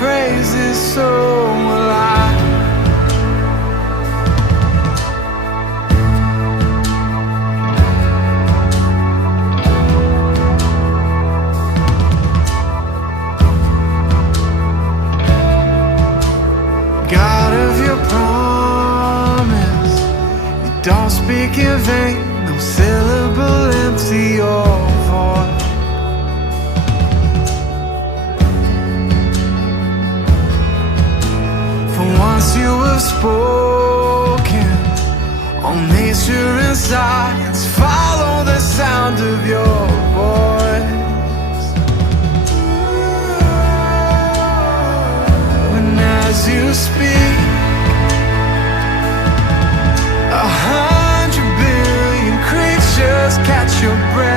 praises, so will I. God of your promise, you don't speak in vain, no syllable empty or void. For once you have spoken, all nature and science follow the sound of your voice. And as you speak, 100 billion creatures catch your breath.